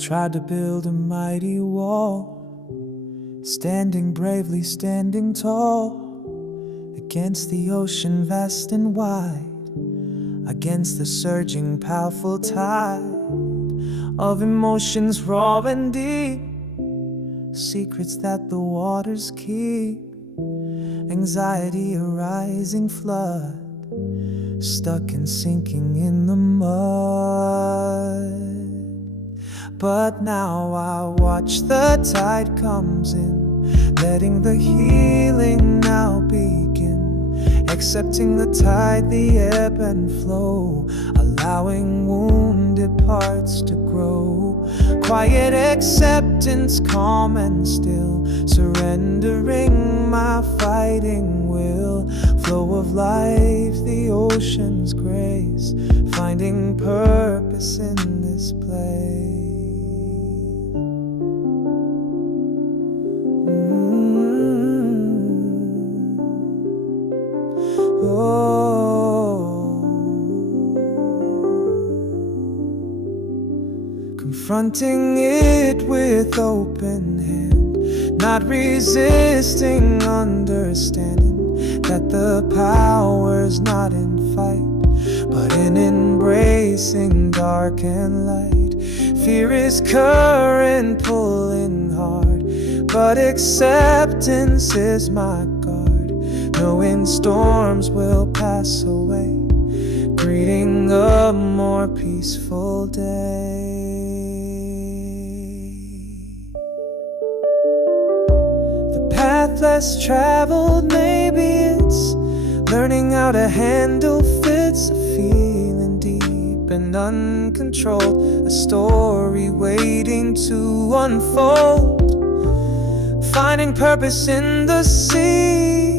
tried to build a mighty wall, standing bravely, standing tall, against the ocean vast and wide, against the surging powerful tide of emotions raw and deep, secrets that the waters keep, anxiety a rising flood, stuck and sinking in the mud. But now I watch the tide comes in, letting the healing now begin, accepting the tide, the ebb and flow, allowing wounded parts to grow. Quiet acceptance, calm and still, surrendering my fighting will. Flow of life, the ocean's grace, finding purpose in this place. Confronting it with open hand, not resisting, understanding that the power's not in fight, but in embracing dark and light. Fear is current pulling hard, but acceptance is my guard, knowing storms will pass away, greeting a more peaceful day. Path less traveled, maybe it's learning how to handle fits of feeling deep and uncontrolled, a story waiting to unfold, finding purpose in the sea,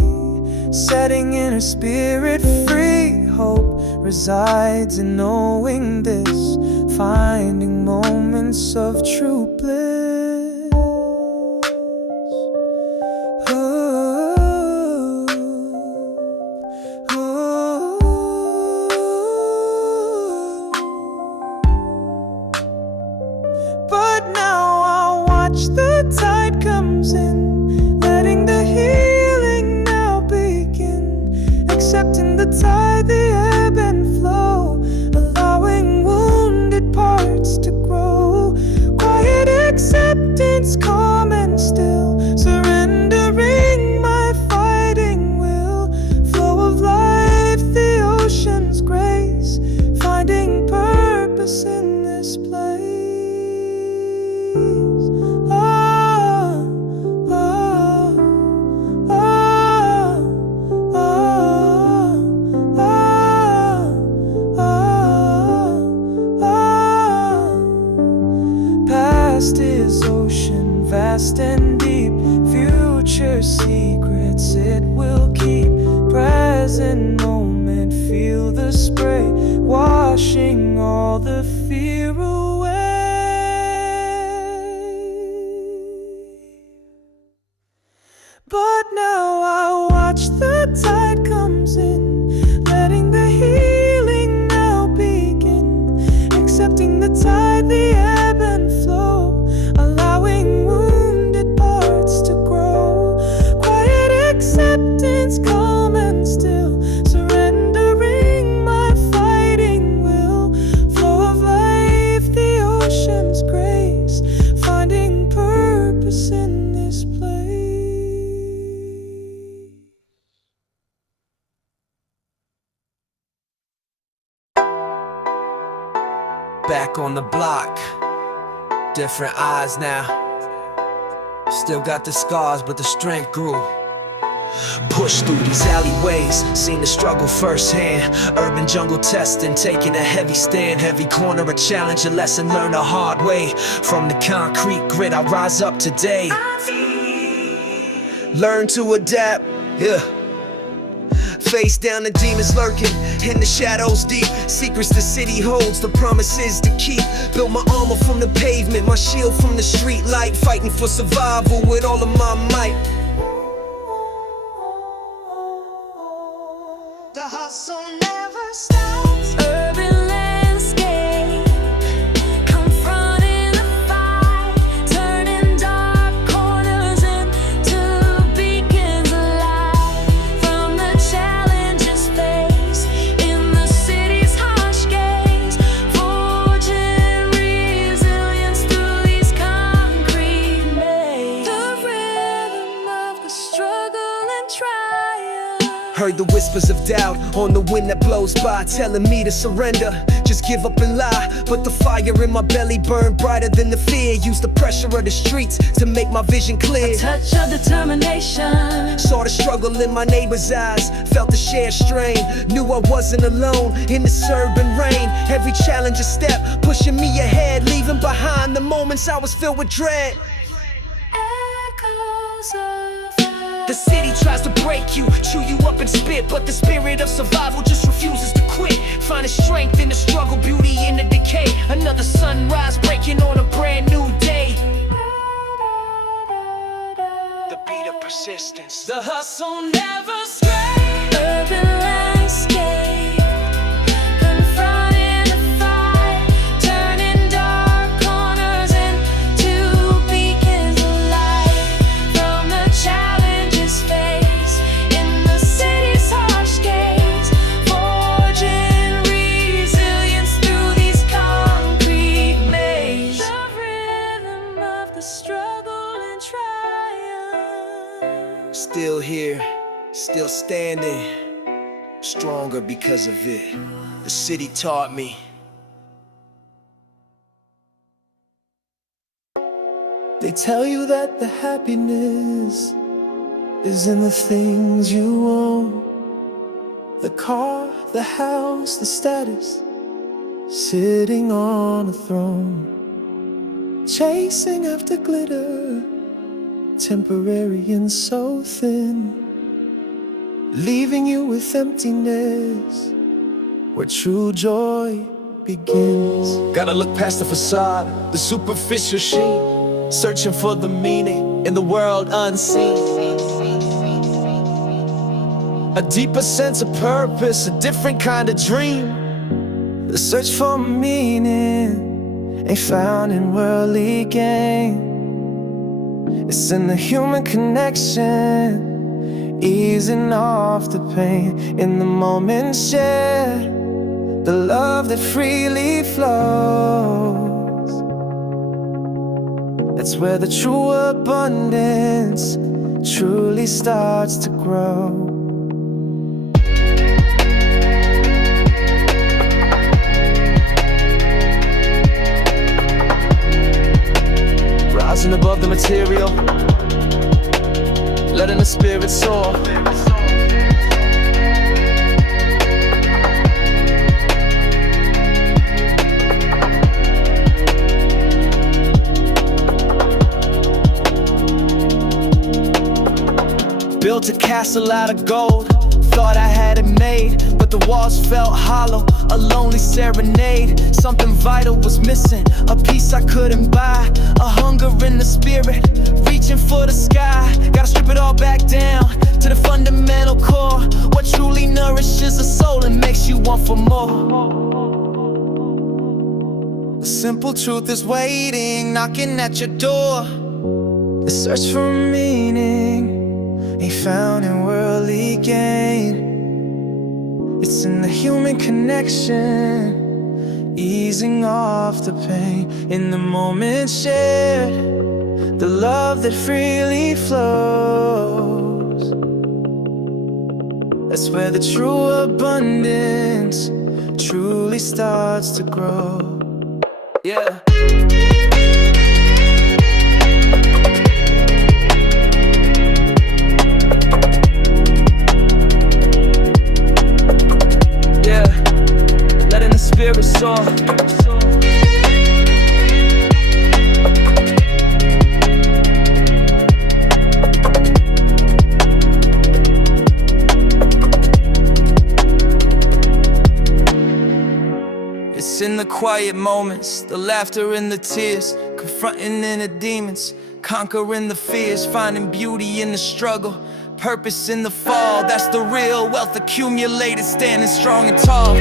setting inner spirit free. Hope resides in knowing this, finding moments of true bliss. The tide comes in, letting the healing now begin, accepting the tide, the ebb and flow, allowing wounded parts to grow. Quiet acceptance, calm and still, surrendering my fighting will. Flow of life, the ocean's grace, finding purpose in this place. Past is ocean, vast and deep, future secrets it will keep. Present moment, feel the spray, washing all the fear away. But now I watch the tide comes in, letting the healing now begin, accepting the tide, the ebb and flow, allowing wounded parts to grow. Quiet acceptance, calm and still, surrendering my fighting will. Flow of life, the ocean's grace, finding purpose in this place. Back on the block, different eyes now. Still got the scars, but the strength grew. Pushed through these alleyways, seen the struggle firsthand. Urban jungle testing, taking a heavy stand. Heavy corner, a challenge, a lesson learned the hard way. From the concrete grit, I rise up today. Learn to adapt, yeah. Face down the demons lurking in the shadows deep. Secrets the city holds, the promises to keep. Built my armor from the pavement, my shield from the street light. Fighting for survival with all of my might. The hustle never stops. Urban landscape, confronting the fire. whispers of doubt on the wind that blows by, telling me to surrender, just give up and lie. But the fire in my belly burned brighter than the fear. Used the pressure of the streets to make my vision clear. A touch of determination. Saw the struggle in my neighbor's eyes, felt the shared strain. Knew I wasn't alone in this urban rain. Every challenge a step, pushing me ahead, leaving behind the moments I was filled with dread. Echoes of The city tries to break you, chew you up and spit, but the spirit of survival just refuses to quit. Finding strength in the struggle, beauty in the decay. Another sunrise breaking on a brand new day. The beat of persistence, the hustle never stray. Urban landscape, confronting the fight, turning dark corners into beacons of light. From the challenges faced in the city's harsh gaze, forging resilience through these concrete mazes. The rhythm of the struggle and triumph. still here, still standing, stronger because of it. The city taught me. They tell you that the happiness is in the things you own, the car, the house, the status, sitting on a throne, chasing after glitter, temporary and so thin, leaving you with emptiness where true joy begins. Gotta look past the facade, the superficial sheen, searching for the meaning in the world unseen. A deeper sense of purpose, a different kind of dream. The search for meaning ain't found in worldly gain. It's in the human connection, easing off the pain in the moment shared, the love that freely flows. That's where the true abundance truly starts to grow. Rising above the material, letting the spirit soar. Built a castle out of gold, thought I had it made, but the walls felt hollow, a lonely serenade. Something vital was missing, a piece I couldn't buy, a hunger in the spirit, reaching for the sky. Gotta strip it all back down to the fundamental core, what truly nourishes a soul and makes you want for more. The simple truth is waiting, knocking at your door. The search for meaning ain't found in worldly gain. It's in the human connection, easing off the pain in the moment shared, the love that freely flows. That's where the true abundance truly starts to grow. Yeah. Spirit soar. It's in the quiet moments, the laughter and the tears, confronting inner demons, conquering the fears, finding beauty in the struggle, purpose in the fall. That's the real wealth accumulated, standing strong and tall.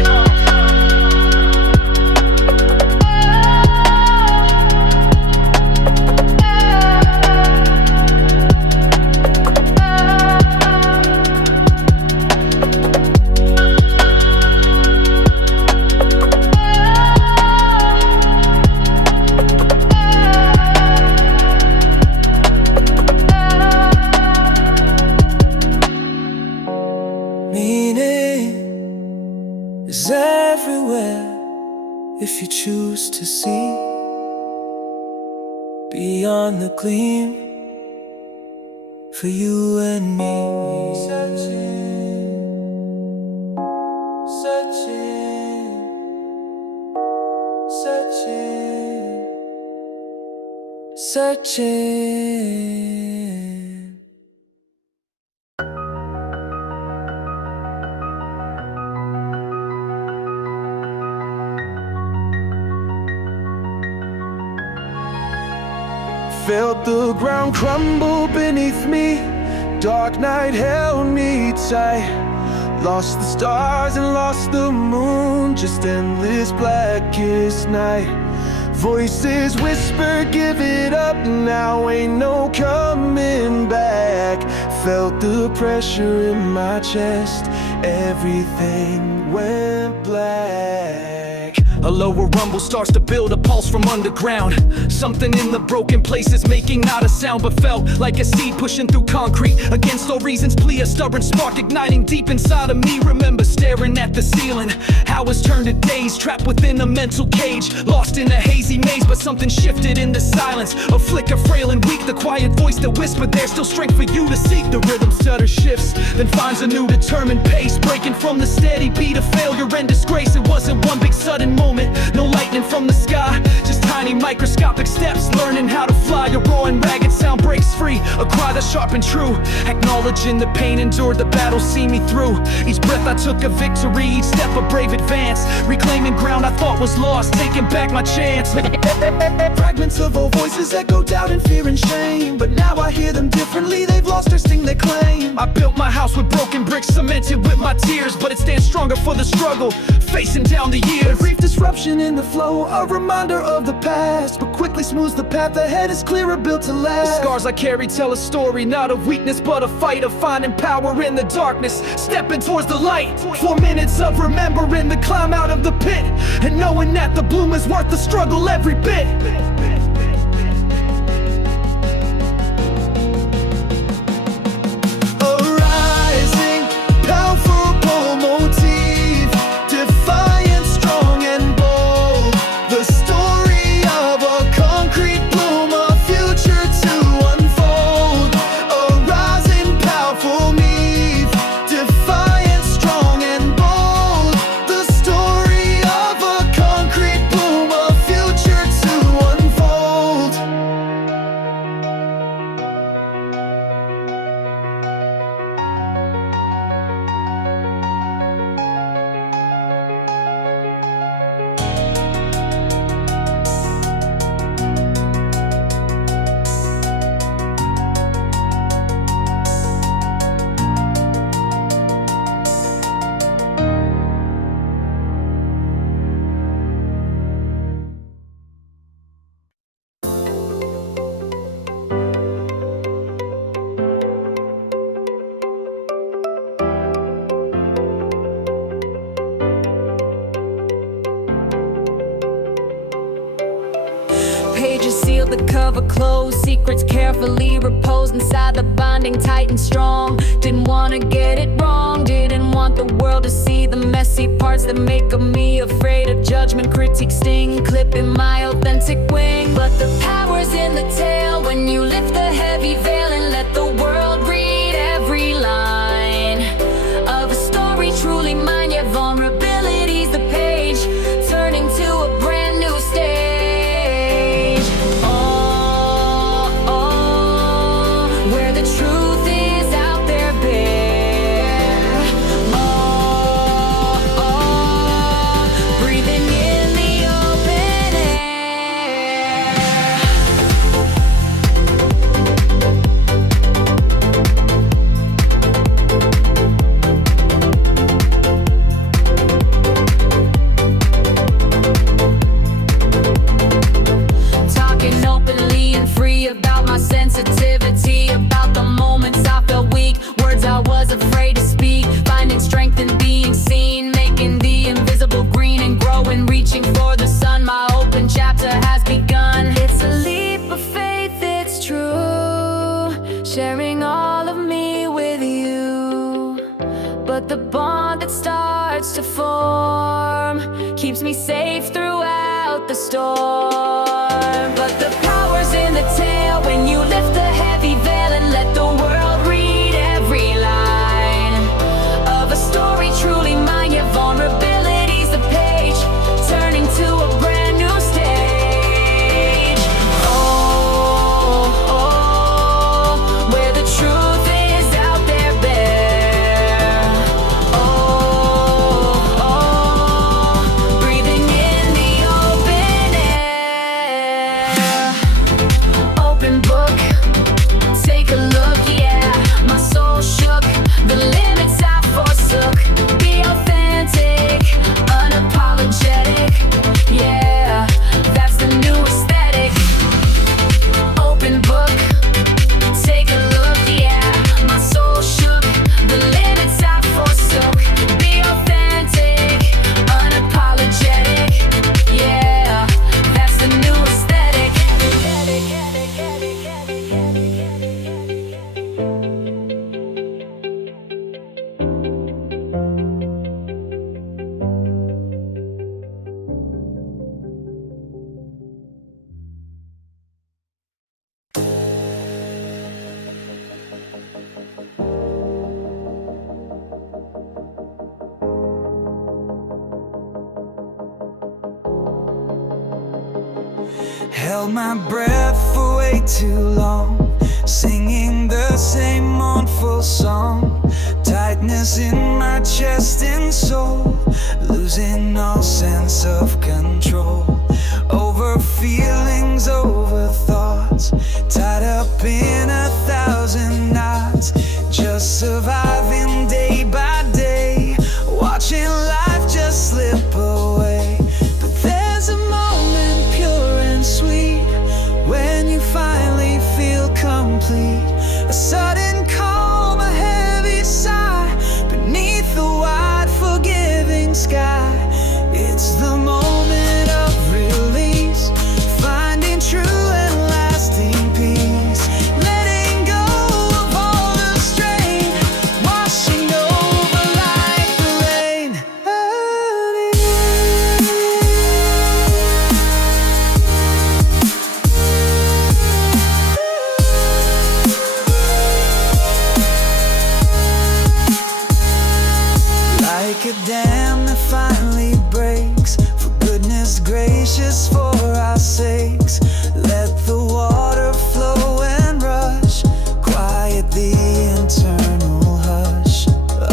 Meaning choose to see beyond the gleam for you and me. Searching, searching, searching, searching. Felt the ground crumble beneath me. Dark night held me tight. Lost the stars and lost the moon. Just endless blackest night. Voices whisper, give it up now, ain't no coming back. Felt the pressure in my chest. Everything went black. A lower rumble starts to build a pulse from underground. Something in the broken places making not a sound, but felt like a seed pushing through concrete. Against all reasons plea, a stubborn spark igniting deep inside of me. Remember staring at the ceiling, hours turned to days, trapped within a mental cage. Lost in a hazy maze, but something shifted in the silence. A flicker frail and weak, the quiet voice that whispered there's still strength for you to seek. The rhythm stutter shifts, then finds a new determined pace. Breaking from the steady beat of failure and disgrace. It wasn't one big sudden moment, no lightning from the sky, just tiny microscopic steps. Learning how to fly, a raw and ragged sound breaks free. A cry that's sharp and true, acknowledging the pain endured, the battle see me through. Each breath I took a victory, each step a brave advance. Reclaiming ground I thought was lost, taking back my chance. Fragments of old voices echo doubt and fear and shame, but now I hear them differently, they've lost their sting they claim. I built my house with broken bricks, cemented with my tears, but it stands stronger for the struggle, facing down the years. Brief disruption in the flow, a reminder of the past, but quickly smooths the path ahead, is clearer, built to The last. scars I carry tell a story, not of weakness but a fight of finding power in the darkness, stepping towards the light. 4 minutes of remembering the climb out of the pit, and knowing that the bloom is worth the struggle every bit. A rising, powerful motif, defiant, strong and bold. The story of a concrete bloom, a future to unfold. A rising, powerful motif, defiant, strong and bold. The story of a concrete bloom, a future to unfold. Pages sealed, the cover closed. Secrets carefully reposed inside the binding, tight and strong. Didn't wanna get it wrong, didn't want the world to see the messy parts that make of me afraid of judgment, critique, sting, clipping my authentic wing. But the power's in the tale when you lift the heavy veil and let the world read every line of a story truly mine. Your vulnerability's the page, turning to a brand new stage. Where the truth is out there bare. Breathing in the open air. Talking openly and free about my sensitivity, about the moments I felt weak, words I was afraid to speak, finding strength in being seen, making the invisible green and growing, reaching for the sun. My open chapter has begun. It's a leap of faith, it's true, sharing all of me with you. But the bond that starts to form keeps me safe throughout the storm. But the power's in the tale when you lift the heavy veil and let the world read every line of a story truly mine. Your vulnerability's the page turning to a brand new stage. Oh, oh, where the truth is out there bare. Oh, oh, breathing in the open air. Open book, take a look, yeah. My soul shook, the limits I forsook. Be authentic, unapologetic, yeah, that's the new aesthetic. Open book, take a look, yeah. My soul shook, the limits I forsook. Be authentic, unapologetic, yeah, that's the new aesthetic. Held my breath for way too long, singing the same mournful song. Tightness in my chest and soul, losing all sense of control. Over feelings, over thoughts, tied up in 1,000 knots. Just surviving day by day, watching life just slip away. But there's a moment pure and sweet when you finally feel complete. A sudden calm, a heavy sigh beneath the wide forgiving sky. It's the moment of release, finding true and lasting peace. Letting go of all the strain, washing over like the rain. Like a dam that finally breaks, for goodness gracious, for our sakes. Let the water flow and rush, quiet the internal hush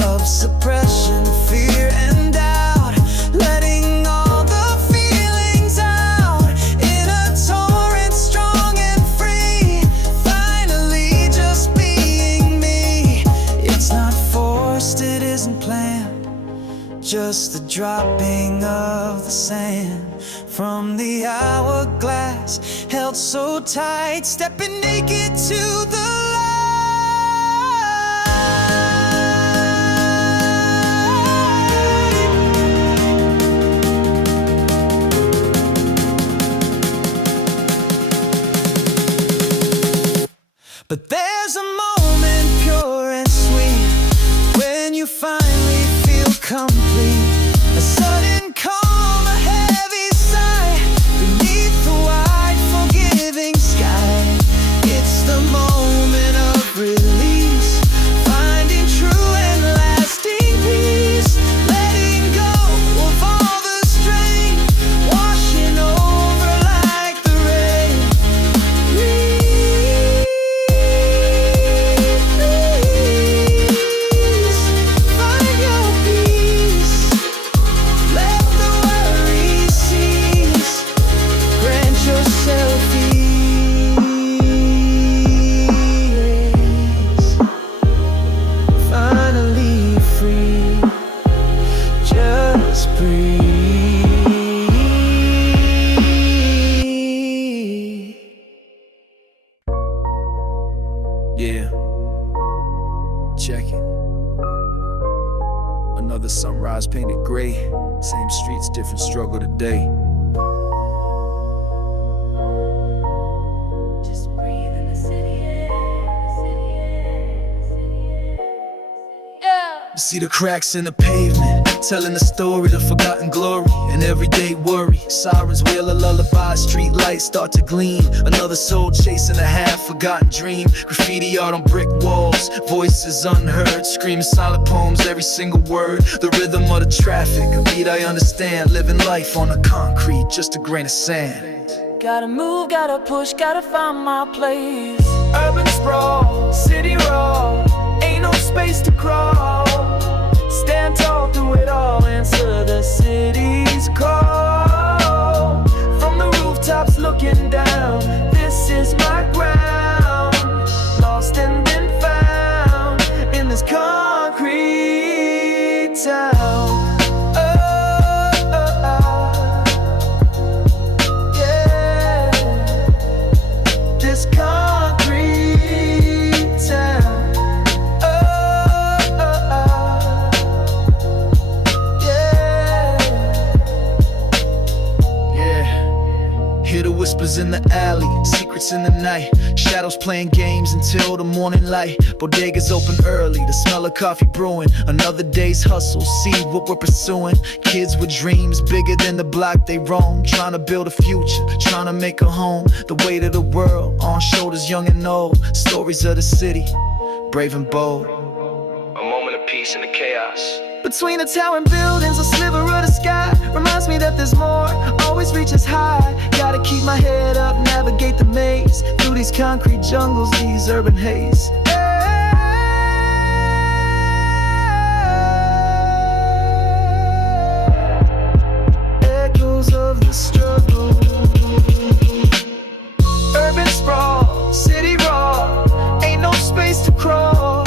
of suppression, fear and doubt. Letting all the feelings out in a torrent, strong and free. Finally just being me. It's not forced, it isn't planned, just the dropping of the sand from the hourglass, held so tight, stepping naked to the light. But there's a moment pure and sweet when you finally feel complete. A sudden calm, a heavy sigh beneath the wide forgiving sky. It's the moment of release, finding true and lasting peace. Letting go of all the strain, washing over like the rain. Find your peace, let the worry cease. Grant yourself ease. Finally free, just breathe. Yeah, check it. Another sunrise painted gray. Same streets, different struggle today. Just breathe in the city air, See the cracks in the pavement, telling the story, the forgotten glory, and everyday worry. Sirens wail a lullaby, street lights start to gleam. Another soul chasing a half-forgotten dream. Graffiti art on brick walls, voices unheard, screaming silent poems, every single word. The rhythm of the traffic, a beat I understand. Living life on the concrete, just a grain of sand. Gotta move, gotta push, gotta find my place. Urban sprawl, city raw, ain't no space to crawl. Stand tall through it all, answer the city's call. From the rooftops looking down, this is my ground. Lost and then found in this concrete town. Whispers in the alley, secrets in the night, shadows playing games until the morning light. Bodegas open early, the smell of coffee brewing. Another day's hustle, see what we're pursuing. Kids with dreams bigger than the block they roam, trying to build a future, trying to make a home. The weight of the world on shoulders young and old. Stories of the city, brave and bold. A moment of peace in the chaos. Between the towering buildings, a sliver of the sky reminds me that there's more, always reaches high. Gotta keep my head up, navigate the maze through these concrete jungles, these urban haze. Echoes of the struggle. Urban sprawl, city raw, ain't no space to crawl.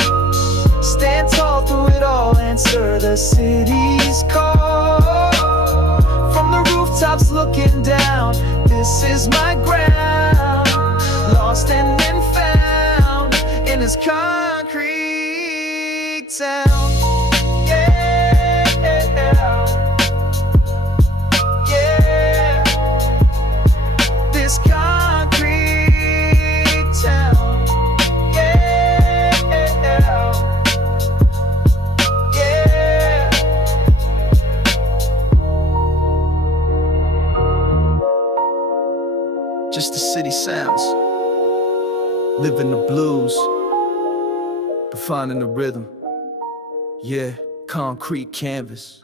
Stand tall through it all, answer the city's call. From the rooftops looking down, this is my ground. Lost and then found in this concrete town. Yeah, yeah, this concrete town. Just the city sounds, living the blues, but finding the rhythm. Yeah, concrete canvas.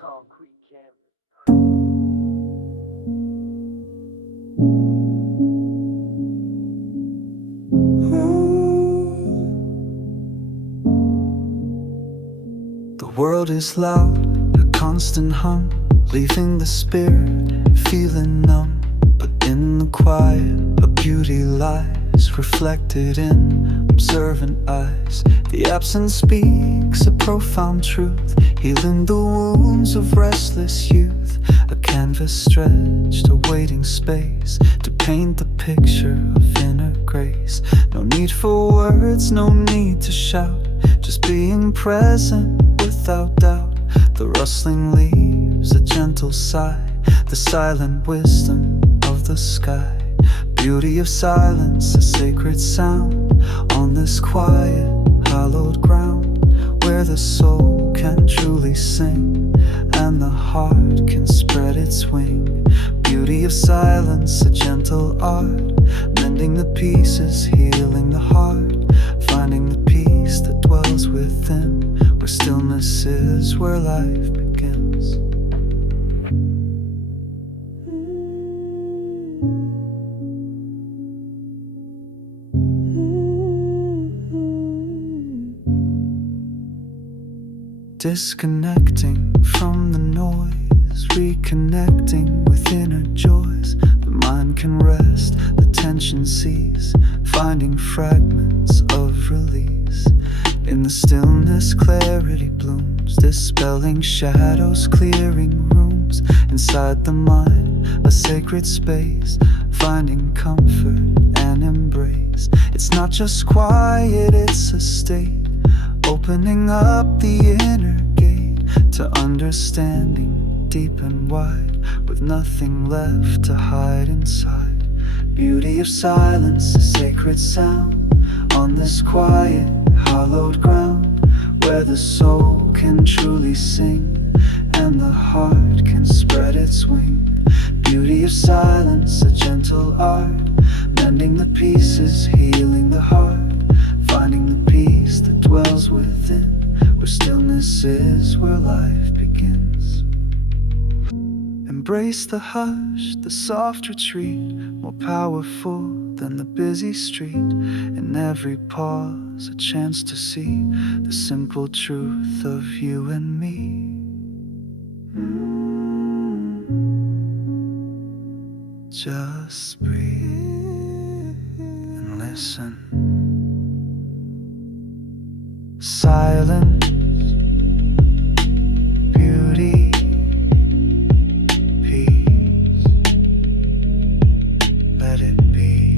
The world is loud, a constant hum, leaving the spirit feeling numb. But in the quiet, a beauty lies, reflected in observant eyes. The absence speaks a profound truth, healing the wounds of restless youth. A canvas stretched, awaiting space to paint the picture of inner grace. No need for words, no need to shout, just being present without doubt. The rustling leaves, a gentle sigh, the silent wisdom of the sky. Beauty of silence, a sacred sound on this quiet, hallowed ground, where the soul can truly sing and the heart can spread its wing. Beauty of silence, a gentle art, mending the pieces, healing the heart, finding the peace that dwells within, where stillness is where life begins. Disconnecting from the noise, reconnecting with inner joys. The mind can rest, the tension cease, finding fragments of release. In the stillness, clarity blooms, dispelling shadows, clearing rooms. Inside the mind, a sacred space, finding comfort and embrace. It's not just quiet, it's a state, opening up the inner gate to understanding deep and wide, with nothing left to hide inside. Beauty of silence, a sacred sound on this quiet, hallowed ground, where the soul can truly sing and the heart can spread its wing. Beauty of silence, a gentle art, mending the pieces, healing the heart, finding the peace that dwells within, where stillness is where life begins. Embrace the hush, the soft retreat, more powerful than the busy street. In every pause, a chance to see the simple truth of you and me. Just breathe and listen. Silence, beauty, peace. Let it be.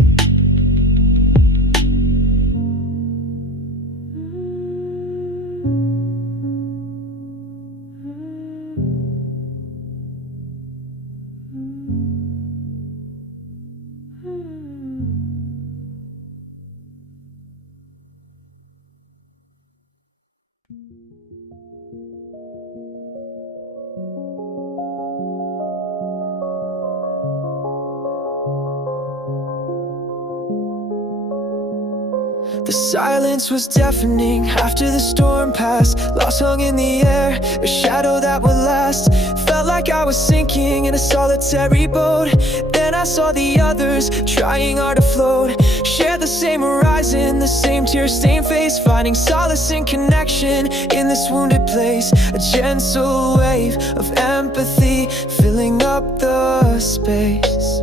The silence was deafening after the storm passed. Lost hung in the air, a shadow that would last. Felt like I was sinking in a solitary boat. Then I saw the others trying hard to float. Share the same horizon, the same tear-stained face, finding solace and connection in this wounded place. A gentle wave of empathy filling up the space.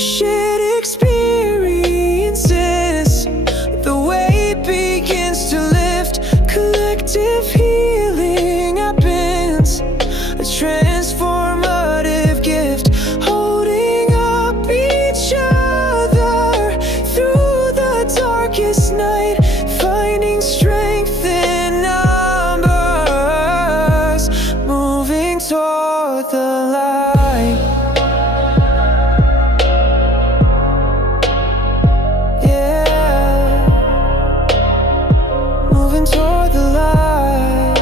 Shared experiences, the weight begins to lift. Collective healing happens, a transformative gift, holding up each other through the darkest night, finding strength in numbers, moving toward the light. Toward the light.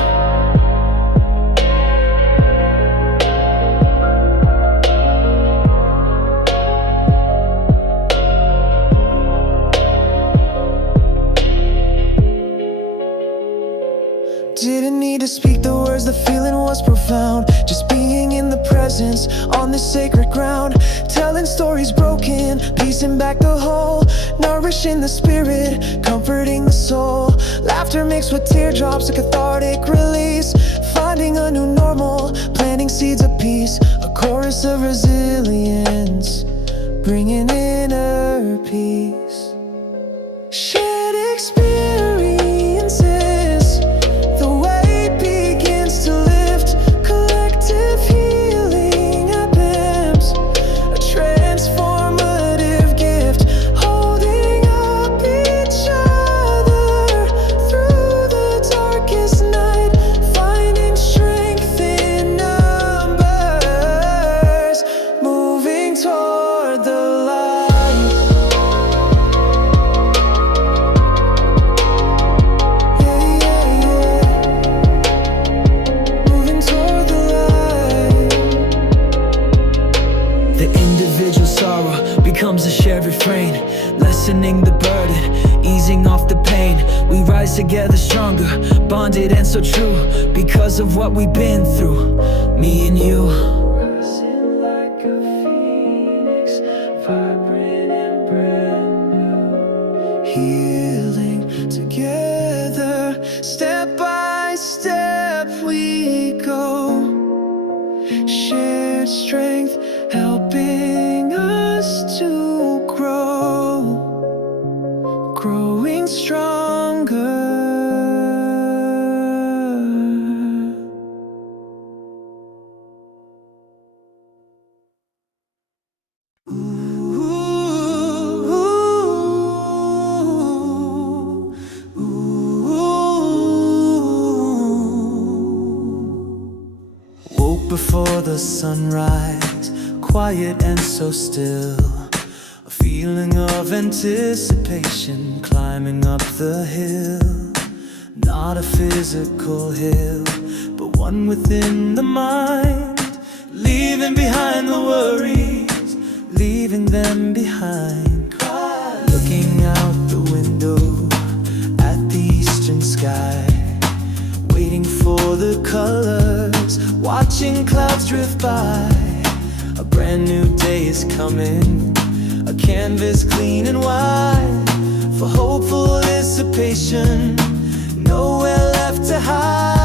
Didn't need to speak the words, the feeling was profound. Just being in the presence on this sacred ground, telling stories broken, piecing back the whole, nourishing the spirit, comforting the soul. Laughter mixed with teardrops, a cathartic release, finding a new normal, planting seeds of peace. A chorus of resilience, bringing inner peace. Shared experiences, the weight begins to lift. Collective healing happens, a transformative gift, holding up each other through the darkest night, finding strength in numbers, moving toward the light. Yeah, yeah, yeah. Moving toward the light. The individual sorrow becomes a shared refrain, lessening the burden, easing off the pain. We rise together stronger, bonded and so true, because of what we've been through, me and you. Rising like a phoenix, vibrant and brand new. Healing together, step by step we go. Shared strength, helping us to grow, growing stronger. Woke before the sunrise, quiet and so still. A feeling of anticipation climbing up the hill. Not a physical hill, but one one within the mind, leaving behind the worries, leaving them behind. Looking out the window at the eastern sky, waiting for the colors, watching clouds drift by. A brand new day is coming, a canvas clean and wide, for hopeful dissipation, nowhere left to hide.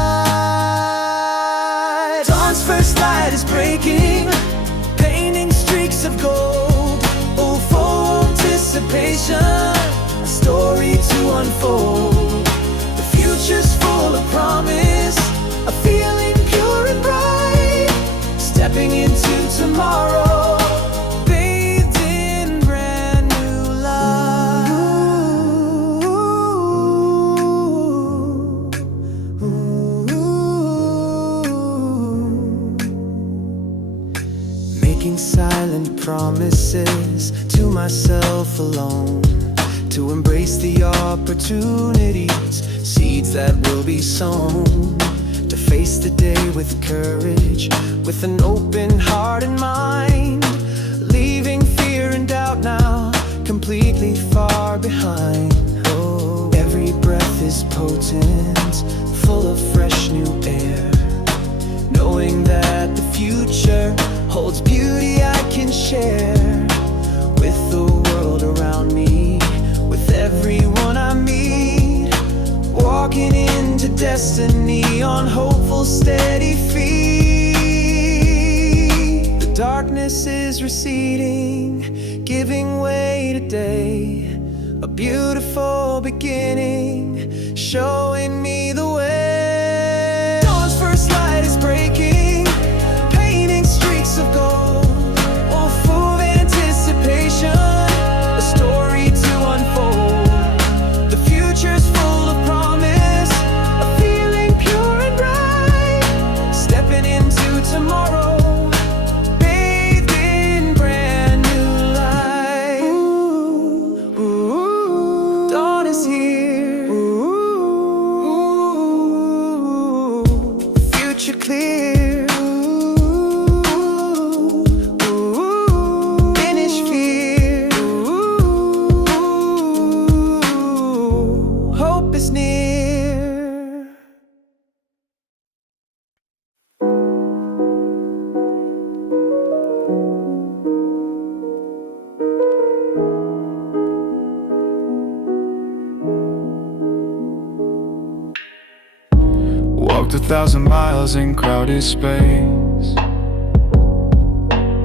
Dawn's first light is breaking, painting streaks of gold. Oh, for anticipation, a story to unfold. The future's full of promise, a feeling pure and bright, stepping into tomorrow, bathed in brand new light. Making silent promises to myself alone, to embrace the opportunities, seeds that will be sown, to face the day with courage, with an open heart and mind, leaving fear and doubt now completely far behind. Oh, every breath is potent, full of fresh new air, knowing that the future holds beauty I can share, with the world around me, with everyone I meet, walking into destiny on hopeful steady feet. The darkness is receding, giving way to day, a beautiful beginning, showing me the way. Dawn's first light is breaking, painting streaks of gold. Oh, full of anticipation, a story to unfold. The future's full of promise, a feeling pure and bright, stepping into tomorrow, bathed in brand new light. Ooh, ooh, dawn is here. Ooh, future clear. Ooh, finish fear. Ooh, hope is near. Walked 1,000 miles in crowded space,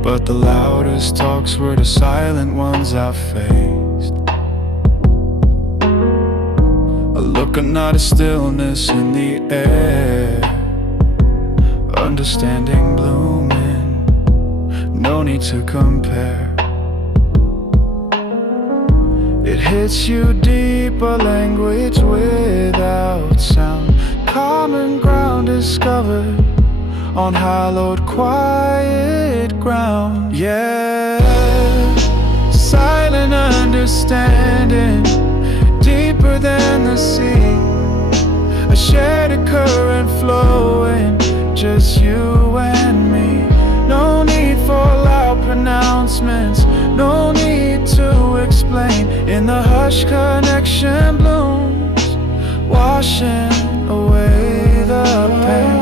but the loudest talks were the silent ones I faced. A look of not a stillness in the air, understanding blooming, no need to compare. It hits you deep, a language without sound, common ground discovered on hallowed quiet ground. Yeah, silent understanding, deeper than the sea, a shared current flowing, just you and me. No need for loud pronouncements, no need to explain. In the hush, connection blooms, washing away the pain.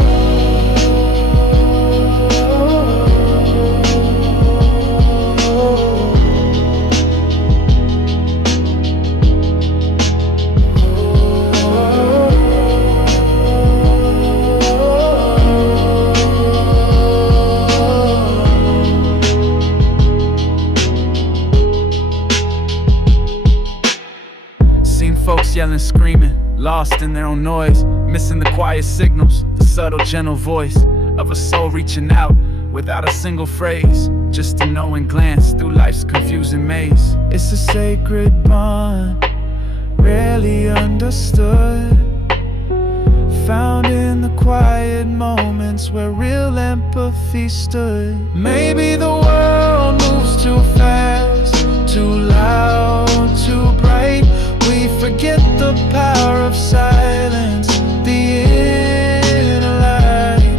Seen folks yelling, screaming, lost in their own noise, missing the quiet signals, the subtle, gentle voice of a soul reaching out without a single phrase, just a knowing glance through life's confusing maze. It's a sacred bond, rarely understood, found in the quiet moments where real empathy stood. Maybe the world moves too fast, too loud, too bright. We forget the power of silence, the inner light.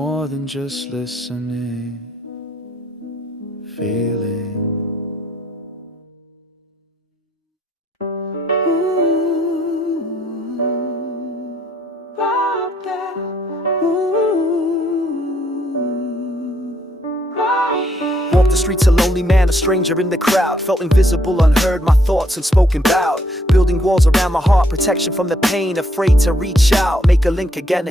more than just listening, feeling. Walked the streets a lonely man, a stranger in the crowd. Felt invisible, unheard, my thoughts unspoken bowed. Building walls around my heart, protection from the pain. Afraid to reach out, make a link again.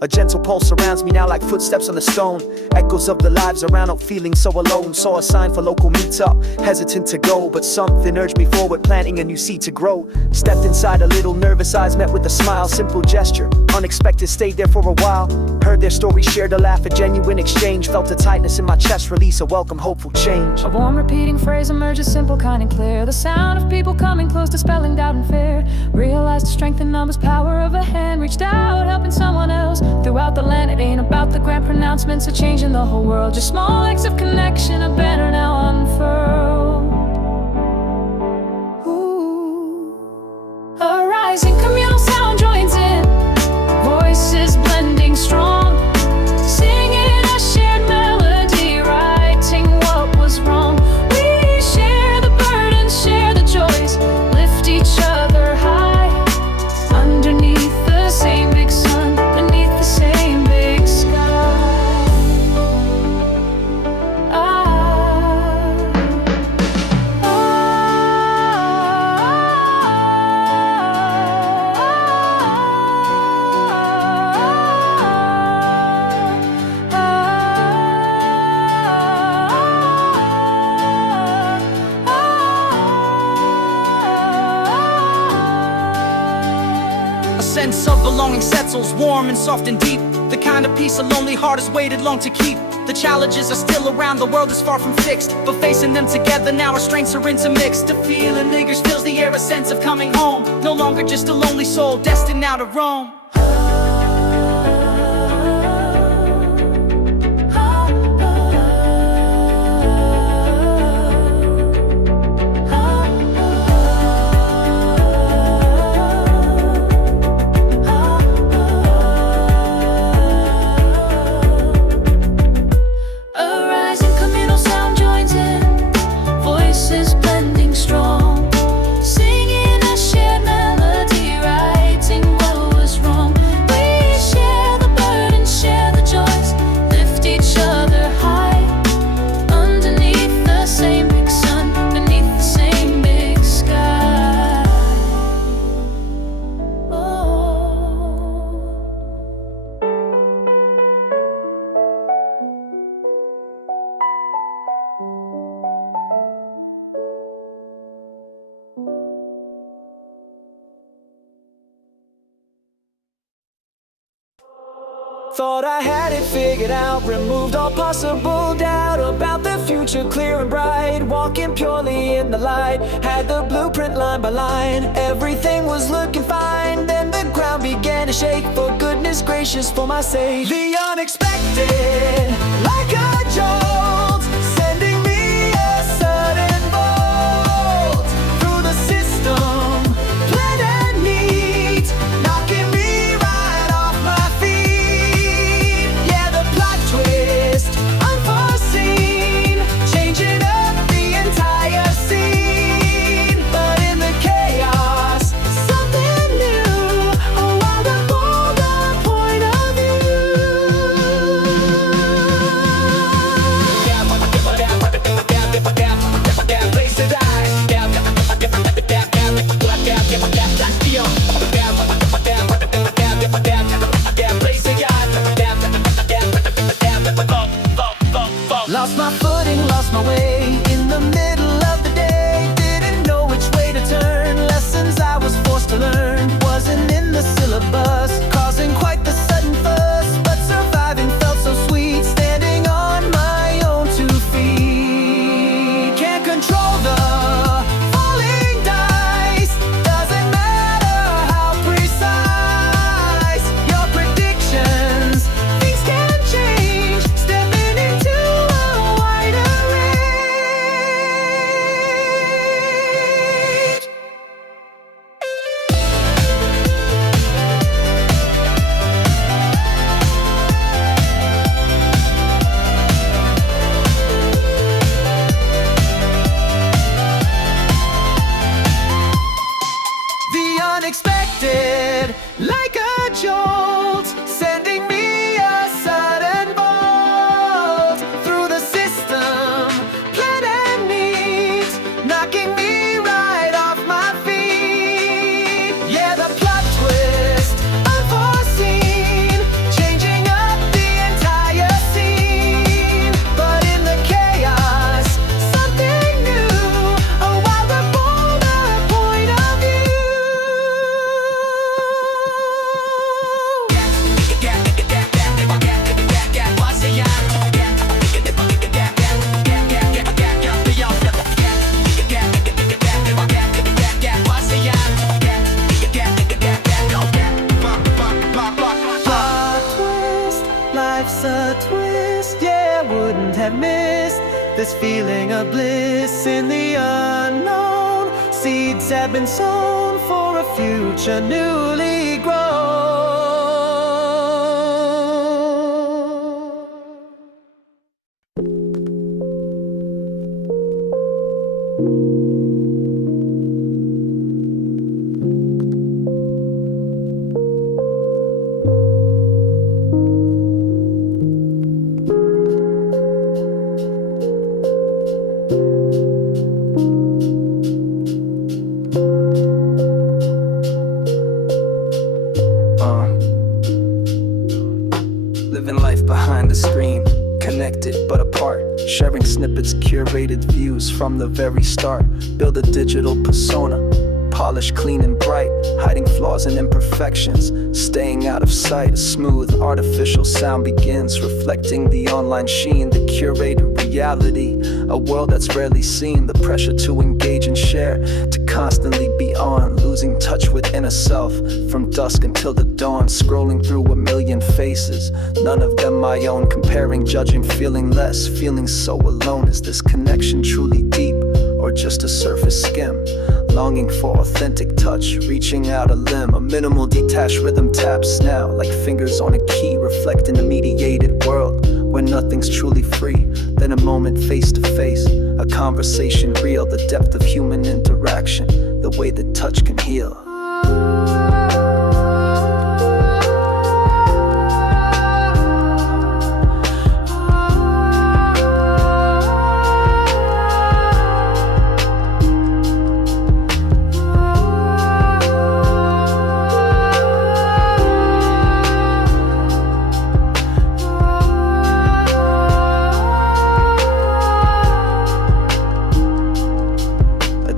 A gentle pulse surrounds me now like footsteps on the stone. Echoes of the lives around, out feeling so alone. Saw a sign for local meetup, hesitant to go, but something urged me forward, planting a new seed to grow. Stepped inside a little, nervous eyes met with a smile. Simple gesture, unexpected, stayed there for a while. Heard their story, shared a laugh, a genuine exchange. Felt a tightness in my chest, release a welcome, hopeful change. A warm repeating phrase emerges, simple, kind and clear. The sound of people coming close, dispelling doubt and fear. Realized the strength in numbers, power of a hand. Reached out, helping someone else. Throughout the land, it ain't about the grand pronouncements of changing the whole world. Just small acts of connection, a banner now unfurled. Ooh. A rising communal sound joins in, voices blending strong, singing a shared melody, righting what was wrong. We share the burdens, share the joys, lift each other high, underneath the same big sun, beneath the same big sky. A sense of belonging settles, warm and soft and deep. The kind of peace a lonely heart has waited long to keep. The challenges are still around, the world is far from fixed, but facing them together now our strengths are intermixed. A feeling lingers, fills the air, a sense of coming home. No longer just a lonely soul, destined now to roam. Thought I had it figured out, removed all possible doubt about the future, clear and bright, walking purely in the light. Had the blueprint line by line, everything was looking fine. Then the ground began to shake, for goodness gracious, for my sake. The unexpected, like a jolt, sending me a sudden bolt through the system, plan and neat, knocking me right off my feet. Yeah, the plot twist, unforeseen, changing up the entire scene. But in the chaos, something new, a wilder, bolder point of place to die. Place to lost my footing, lost my way in the middle of the day. Didn't know which way to turn. Lessons I was forced to learn wasn't in the syllabus, causing quite the sudden fuss. But surviving felt so sweet, standing on my own 2 feet. Can't control the falling dice, doesn't matter how precise your predictions. Things can change, stepping into a wider a twist, yeah, wouldn't have missed this feeling of bliss in the unknown. Seeds have been sown for a future newly grown. Living life behind the screen, connected but apart, sharing snippets, curated views from the very start. Build a digital persona, polished, clean and bright, hiding flaws and imperfections, staying out of sight. A smooth artificial sound begins, reflecting the online sheen, the curated reality, a world that's rarely seen. The pressure to engage and share, to constantly be on, losing touch with inner self, from dusk until the dawn, scrolling through a million faces, none of them my own, comparing, judging, feeling less, feeling so alone. Is this connection truly deep, or just a surface skim? Longing for authentic touch, reaching out a limb, a minimal detached rhythm taps now, like fingers on a key, reflecting a mediated world where nothing's truly free. Then a moment face to face, a conversation real, the depth of human interaction, the way that touch can heal.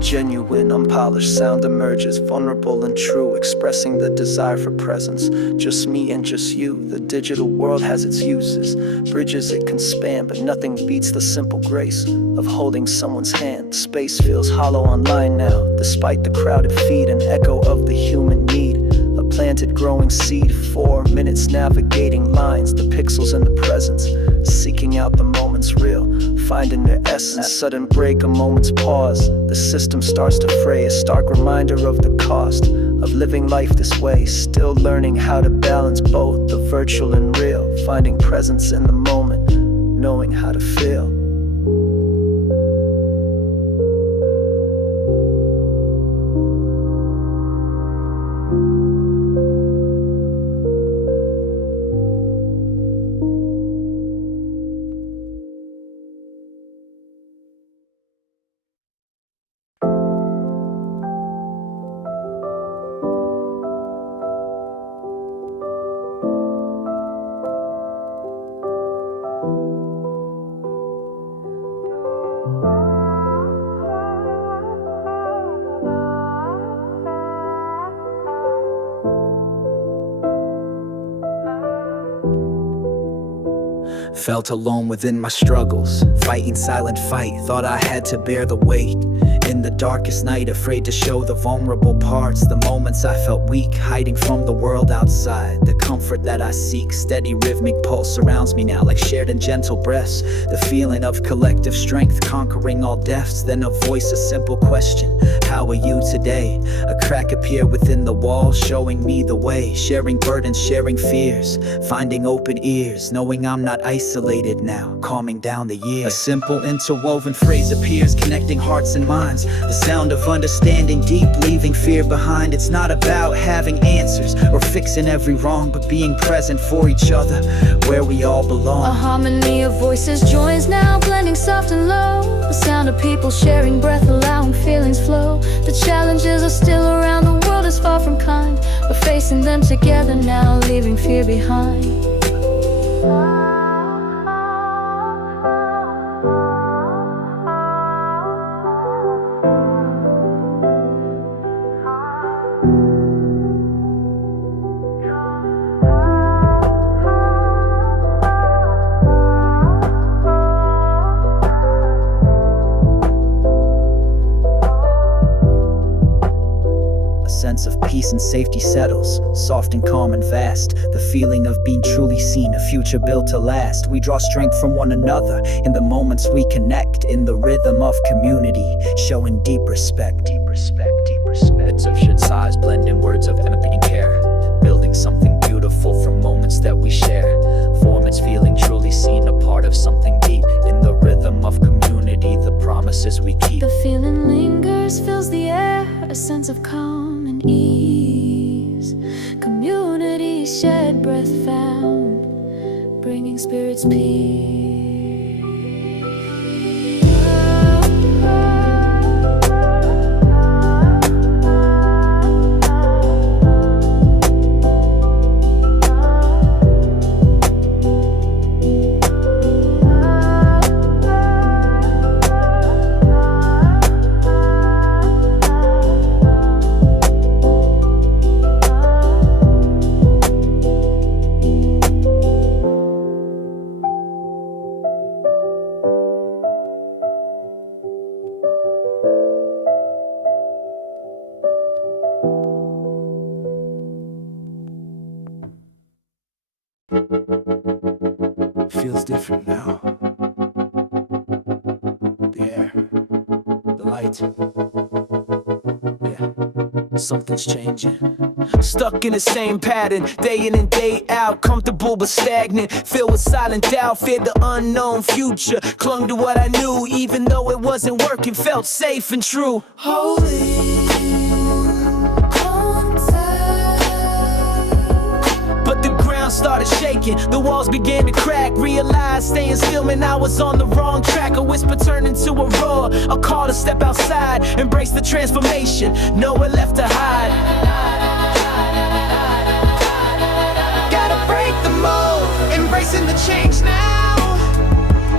Genuine, unpolished sound emerges, vulnerable and true, expressing the desire for presence. Just me and just you. The digital world has its uses, bridges it can span, but nothing beats the simple grace of holding someone's hand. Space feels hollow online now, despite the crowded feed, an echo of the human need. A planted growing seed, 4 minutes navigating lines, the pixels and the presence, seeking out the moments real, finding their essence. Sudden break, a moment's pause, the system starts to fray, a stark reminder of the cost of living life this way. Still learning how to balance both the virtual and real, finding presence in the moment, knowing how to feel. Felt alone within my struggles, fighting silent fight, thought I had to bear the weight. In the darkest night, afraid to show the vulnerable parts, the moments I felt weak, hiding from the world outside. The comfort that I seek, steady rhythmic pulse surrounds me now, like shared and gentle breaths. The feeling of collective strength, conquering all deaths. Then a voice, a simple question: how are you today? A crack appeared within the wall, showing me the way. Sharing burdens, sharing fears, finding open ears, knowing I'm not isolated now, calming down the years. A simple interwoven phrase appears, connecting hearts and minds. The sound of understanding deep, leaving fear behind. It's not about having answers or fixing every wrong, but being present for each other where we all belong. A harmony of voices joins now, blending soft and low. The sound of people sharing breath, allowing feelings flow. The challenges are still around, the world is far from kind. We're facing them together now, leaving fear behind. Sense of peace peace and safety settles, soft and calm and vast. The feeling of being truly seen, a future built to last. We draw strength from one another in the moments we connect, in the rhythm of community, showing deep respect. Deep respect, deep respect. Heads of shared size, blending words of empathy and care, building something beautiful from moments that we share. Formants feeling truly seen, a part of something deep, in the rhythm of community, the promises we keep. The feeling lingers, fills the air, a sense of calm and ease. Community, shared breath found, bringing spirits peace. Feels different now. The air, the light. Yeah, something's changing. Stuck in the same pattern, day in and day out, comfortable but stagnant, filled with silent doubt, feared the unknown future, clung to what I knew, even though it wasn't working, felt safe and true. But the ground started shaking, the walls began to crack. Realized staying still meant I was on the wrong track. A whisper turned into a roar, a call to step outside, embrace the transformation, nowhere left to hide. Gotta break the mold, embracing the change now,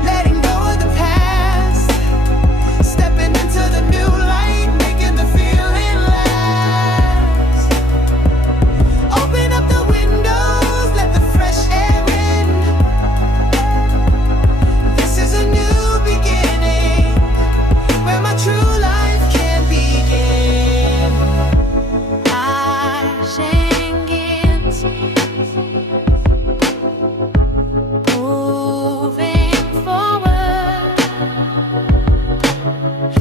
letting go of the past, stepping into the new light, making the feeling last. Open up the windows, let the fresh air in. This is a new beginning, where my true life can begin.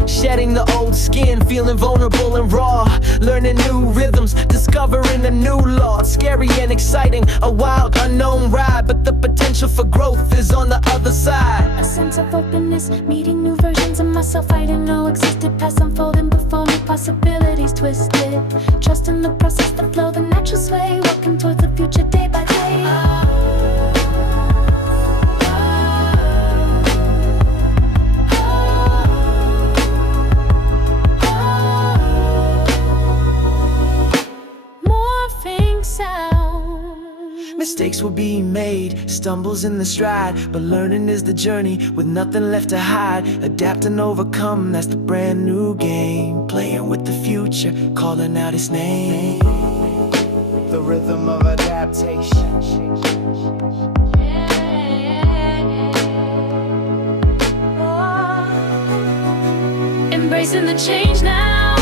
Shedding the old skin, feeling vulnerable and raw, learning new rhythms, discovering a new law. Scary and exciting, a wild unknown ride, but the potential for growth is on the other side. A sense of openness, meeting new versions of myself I didn't know existed. Past unfolding before me, possibilities twisted. Trust in the process, the flow, the natural sway, walking towards the future day by day. Morphing sound. Mistakes will be made, stumbles in the stride, but learning is the journey, with nothing left to hide. Adapt and overcome, that's the brand new game. Playing with the future, calling out its name. The rhythm of adaptation. Embracing the change now,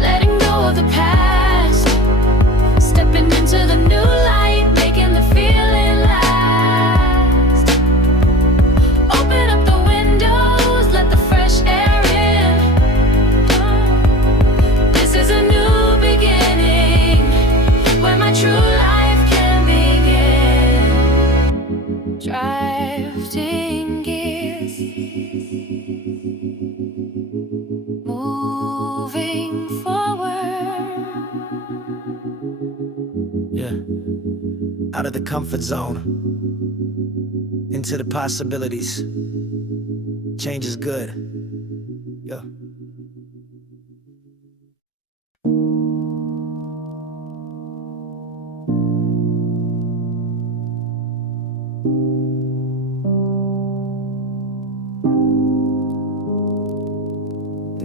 letting go of the past, stepping into the new light, making the feeling last. Open up the windows, let the fresh air in. This is a new beginning, where my true life can begin. Drifting gears, moving forward. Yeah, out of the comfort zone, into the possibilities. Change is good. Yeah.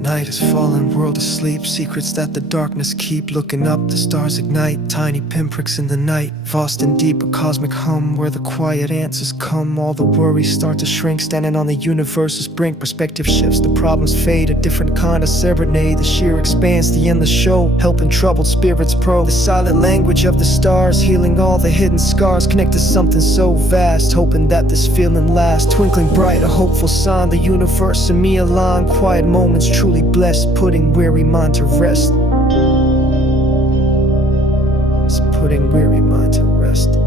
Night is falling, world asleep. Secrets that the darkness keep. Looking up, the stars ignite. Tiny pinpricks in the night. Vast and deep, a cosmic hum where the quiet answers come. All the worries start to shrink. Standing on the universe's brink. Perspective shifts, the problems fade. A different kind of serenade. The sheer expanse, the endless show. Helping troubled spirits probe. The silent language of the stars. Healing all the hidden scars. Connect to something so vast. Hoping that this feeling lasts. Twinkling bright, a hopeful sign. The universe and me align. Quiet moments truly blessed, putting weary mind to rest. It's putting weary mind to rest.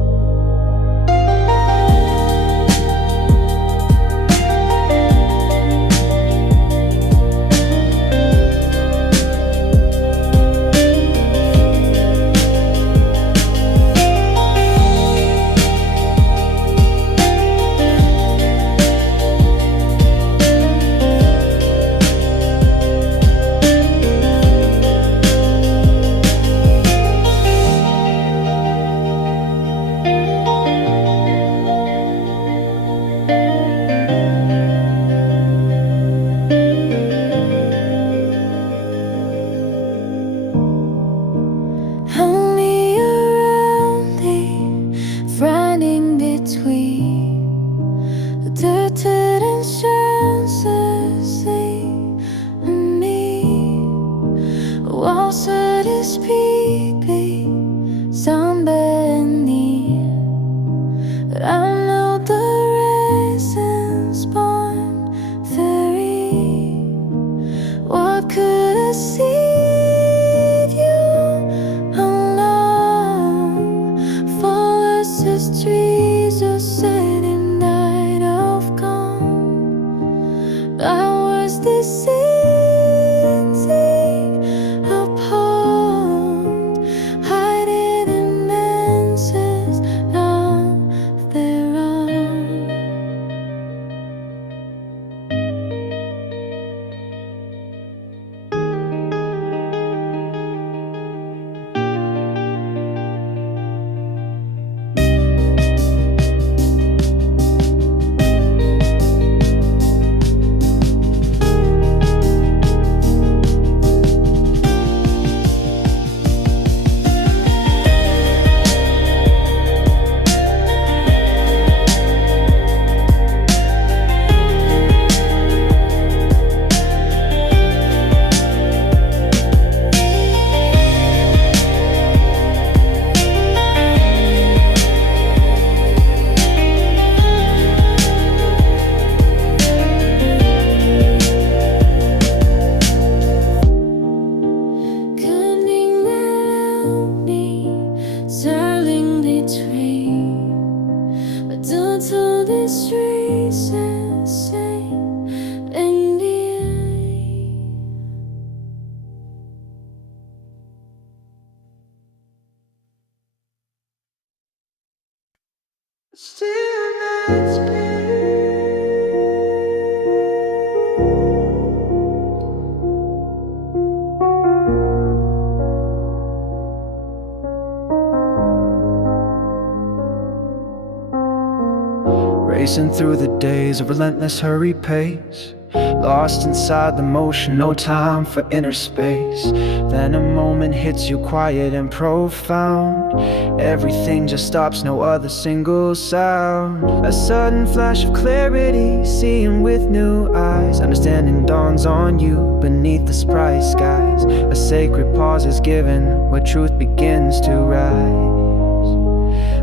Racing through the days of relentless hurry pace, lost inside the motion, no time for inner space. Then a moment hits you quiet and profound. Everything just stops, no other single sound. A sudden flash of clarity, seeing with new eyes. Understanding dawns on you beneath the sprite skies. A sacred pause is given where truth begins to rise.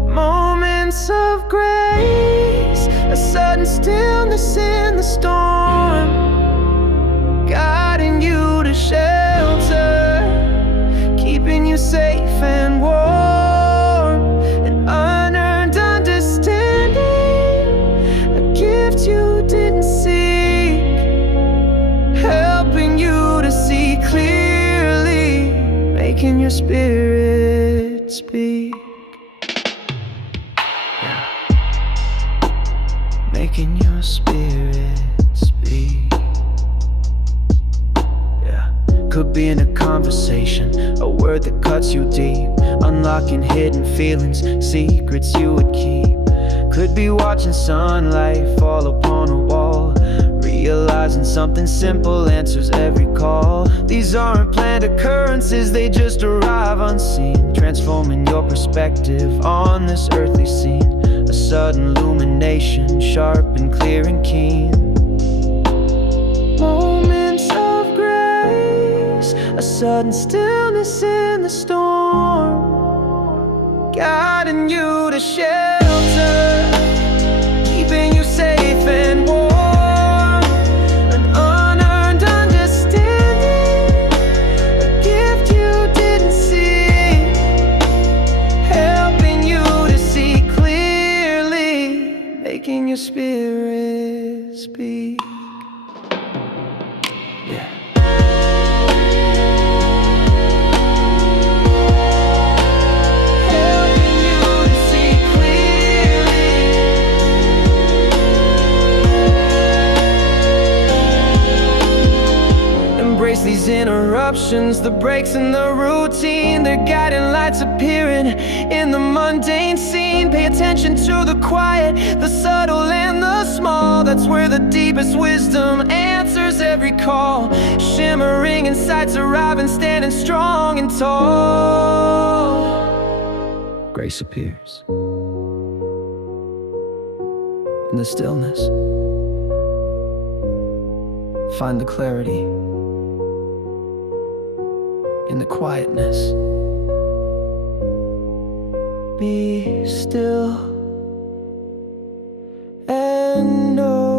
Moments of grace, a sudden stillness in the storm, guiding you to shelter, keeping you safe and warm. An unearned understanding, a gift you didn't seek, helping you to see clearly, making your spirit speak. Making your spirit speak. Yeah. Could be in a conversation, a word that cuts you deep, unlocking hidden feelings, secrets you would keep. Could be watching sunlight fall upon a wall, realizing something simple answers every call. These aren't planned occurrences, they just arrive unseen, transforming your perspective on this earthly scene. A sudden illumination, sharp and clear and keen. Moments of grace, a sudden stillness in the storm, guiding you to shelter, keeping you safe and warm. An unearned understanding, a gift you didn't see, helping you to see clearly, making your spirit speak. Yeah. Helping you to see clearly. Embrace these interruptions, the breaks in the routine. They're guiding lights appearing in the mundane scene. Pay attention to the quiet, the subtle and the small. That's where the deepest wisdom answers every call. Shimmering insights arriving, standing strong and tall. Grace appears in the stillness. Find the clarity in the quietness. Be still and know.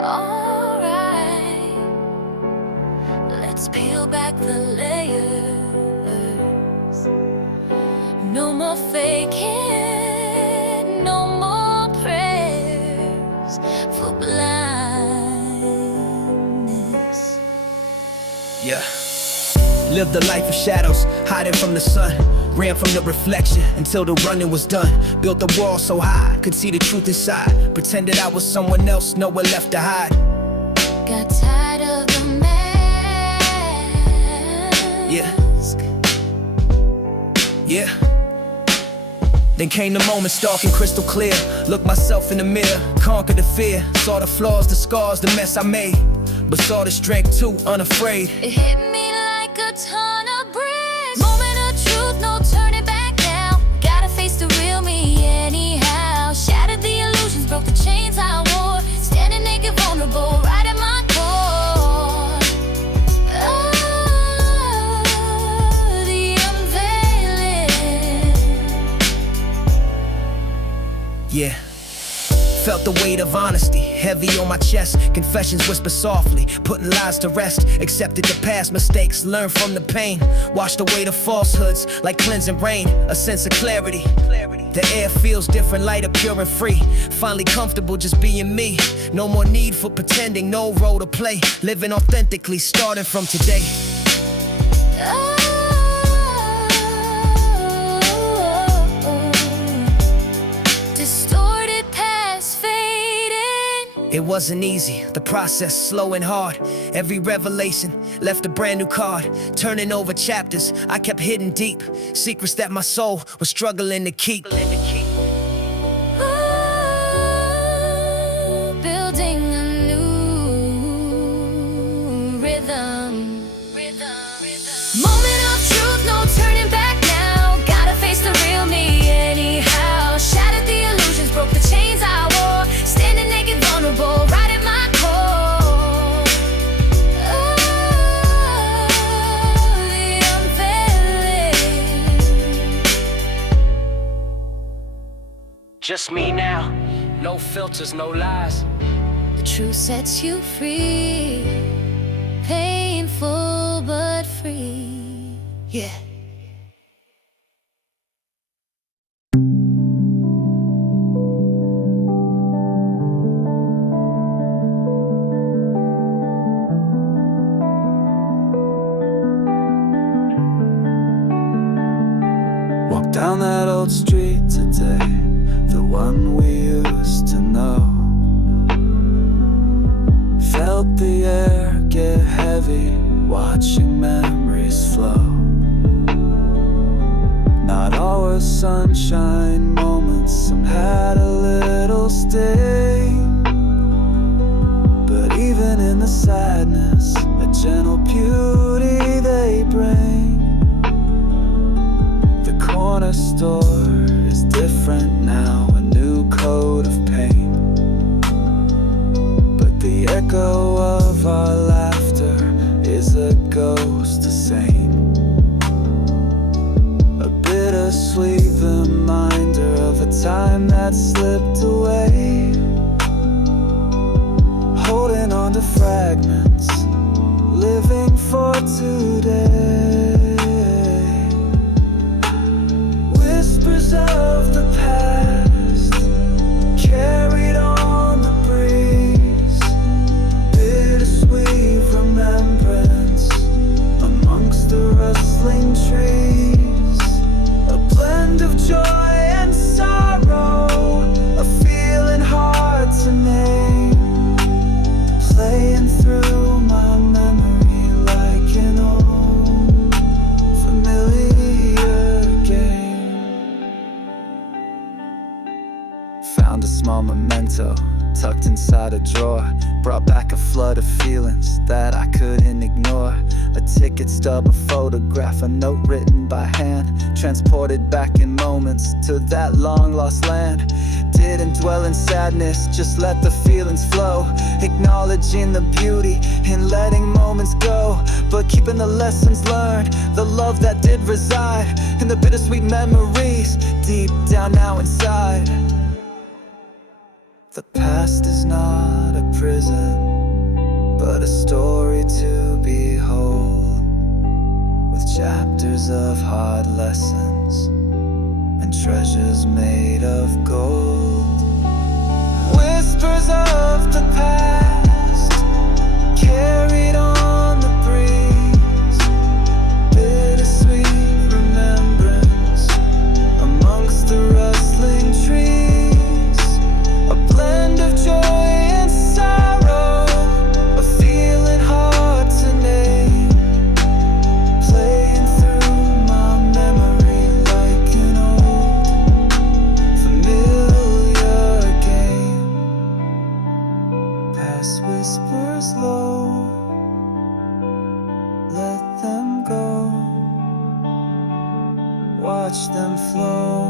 Alright, let's peel back the layers. No more faking, no more prayers for blindness. Yeah. Lived a life of shadows, hiding from the sun. Ran from the reflection until the running was done. Built a wall so high, could see the truth inside. Pretended I was someone else, nowhere left to hide. Got tired of the mask. Yeah. Then came the moment, stalking crystal clear. Looked myself in the mirror, conquered the fear. Saw the flaws, the scars, the mess I made, but saw the strength too, unafraid. It hit me like a ton of bricks. Moment of truth, no turning back now. Gotta face the real me anyhow. Shattered the illusions, broke the chains I wore. Standing naked, vulnerable, right at my core. Oh, the unveiling. Yeah. Felt the weight of honesty, heavy on my chest. Confessions whisper softly, putting lies to rest. Accepted the past mistakes, learned from the pain. Washed away the falsehoods like cleansing rain. A sense of clarity. The air feels different, lighter, pure and free. Finally comfortable just being me. No more need for pretending, no role to play. Living authentically, starting from today. Distorted past fading. It wasn't easy, the process slow and hard. Every revelation left a brand new card. Turning over chapters I kept hidden deep. Secrets that my soul was struggling to keep. Building a new rhythm. Moment of truth, no turning back now. Gotta face the real me anyhow. Shattered the illusions, broke the chains I wore. Standing naked, vulnerable, right at my core. Oh, the unveiling. Just me now, no filters, no lies. The truth sets you free. Painful but free. Yeah. Walk down that old street today, the one we used to know. Felt the air get heavy, watching memories flow. that slipped away, holding on to fragments, living for today. Whispers of the past carried on the breeze, bittersweet remembrance amongst the rustling trees. A blend of joy and sorrow, a feeling hard to name, playing through my memory like an old familiar game. Found a small memento tucked inside a drawer, brought back a flood of feelings that I couldn't ignore. A ticket stub, a photograph, a note written by hand, transported back in moments to that long lost land. Didn't dwell in sadness, just let the feelings flow, acknowledging the beauty in letting moments go, but keeping the lessons learned, the love that did reside in the bittersweet memories deep down now inside. The past is not a prison, but a story to behold, with chapters of hard lessons and treasures made of gold. Whispers of the past carried on the breeze, bittersweet remembrance amongst the rustling trees. A blend of joy and sorrow, a feeling hard to name, playing through my memory like an old familiar game. Past whispers low, let them go, watch them flow.